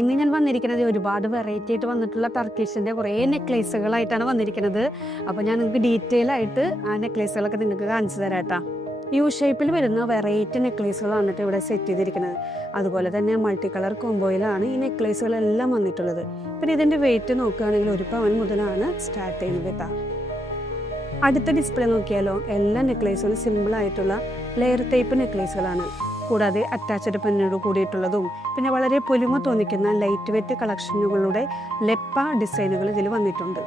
ഇന്ന് ഞാൻ വന്നിരിക്കുന്നത് ഒരുപാട് വെറൈറ്റി ആയിട്ട് വന്നിട്ടുള്ള ടർക്കിഷിൻ്റെ കുറേ നെക്ലേസുകളായിട്ടാണ് വന്നിരിക്കുന്നത്. അപ്പോൾ ഞാൻ നിങ്ങൾക്ക് ഡീറ്റെയിൽ ആയിട്ട് ആ നെക്ലേസുകളൊക്കെ നിങ്ങൾക്ക് കാണിച്ചു തരാം കേട്ടോ. യു ഷേപ്പിൽ വരുന്ന വെറൈറ്റി നെക്ലേസുകളാണ് കേട്ടോ ഇവിടെ സെറ്റ് ചെയ്തിരിക്കുന്നത്. അതുപോലെ തന്നെ മൾട്ടി കളർ കോംബോയിലാണ് ഈ നെക്ലേസുകളെല്ലാം വന്നിട്ടുള്ളത്. പിന്നെ ഇതിൻ്റെ വെയിറ്റ് നോക്കുകയാണെങ്കിൽ 1 പവൻ മുതലാണ് സ്റ്റാർട്ട് ചെയ്യുന്നത് കേട്ടോ. അടുത്ത ഡിസ്പ്ലേ നോക്കിയാലോ, എല്ലാ നെക്ലേസുകളും സിമ്പിളായിട്ടുള്ള ലെയർ ടൈപ്പ് നെക്ലേസുകളാണ്. കൂടാതെ അറ്റാച്ച്ഡ് പെന്നോട് കൂടിയിട്ടുള്ളതും പിന്നെ വളരെ പൊലിമ തോന്നിക്കുന്ന ലൈറ്റ് വെയ്റ്റ് കളക്ഷനുകളുടെ ലെപ്പ ഡിസൈനുകൾ ഇതിൽ വന്നിട്ടുണ്ട്.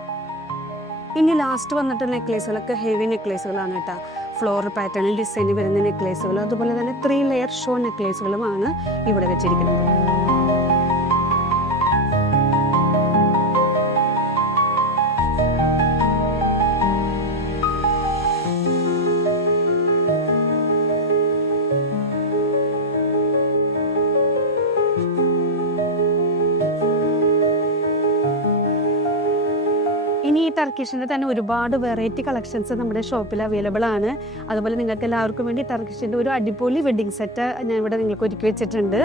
ഇനി ലാസ്റ്റ് വന്നിട്ട് നെക്ലേസുകളൊക്കെ ഹെവി നെക്ലേസുകളാണ് കേട്ടോ. ഫ്ലോർ പാറ്റേണിൽ ഡിസൈൻ വരുന്ന നെക്ലേസുകൾ, അതുപോലെ തന്നെ 3 ലെയർ ഷോ നെക്ലേസുകളുമാണ് ഇവിടെ വെച്ചിരിക്കുന്നത്. ഇനി ഈ ടർക്കിഷിൻ്റെ തന്നെ ഒരുപാട് വെറൈറ്റി കളക്ഷൻസ് നമ്മുടെ ഷോപ്പിൽ അവൈലബിൾ ആണ്. അതുപോലെ നിങ്ങൾക്ക് എല്ലാവർക്കും വേണ്ടി ടർക്കിഷിൻ്റെ ഒരു അടിപൊളി വെഡ്ഡിങ് സെറ്റ് ഞാൻ ഇവിടെ നിങ്ങൾക്ക് ഒരുക്കി വെച്ചിട്ടുണ്ട്.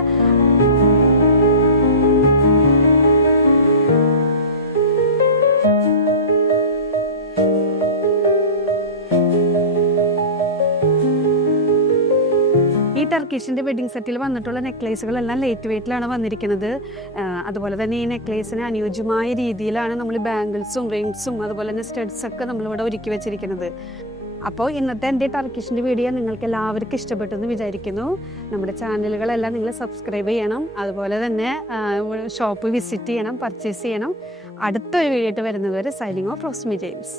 ഈ ടർക്കിഷിൻ്റെ വെഡ്ഡിങ് സെറ്റിൽ വന്നിട്ടുള്ള നെക്ലേസുകളെല്ലാം ലൈറ്റ് വെയ്റ്റിലാണ് വന്നിരിക്കുന്നത്. അതുപോലെ തന്നെ ഈ നെക്ലേസിന് അനുയോജ്യമായ രീതിയിലാണ് നമ്മൾ ബാംഗിൾസും റിങ്സും അതുപോലെ തന്നെ സ്റ്റഡ്സൊക്കെ നമ്മളിവിടെ ഒരുക്കി വെച്ചിരിക്കുന്നത്. അപ്പോൾ ഇന്നത്തെ എൻ്റെ ടർക്കിഷിൻ്റെ വീഡിയോ നിങ്ങൾക്ക് എല്ലാവർക്കും ഇഷ്ടപ്പെട്ടെന്ന് വിചാരിക്കുന്നു. നമ്മുടെ ചാനലുകളെല്ലാം നിങ്ങൾ സബ്സ്ക്രൈബ് ചെയ്യണം, അതുപോലെ തന്നെ ഷോപ്പ് വിസിറ്റ് ചെയ്യണം, പർച്ചേസ് ചെയ്യണം. അടുത്തൊരു വീഡിയോ ആയിട്ട് വരുന്നവരെ സൈനിങ് ഓഫ് റോസ്മി ജെയിംസ്.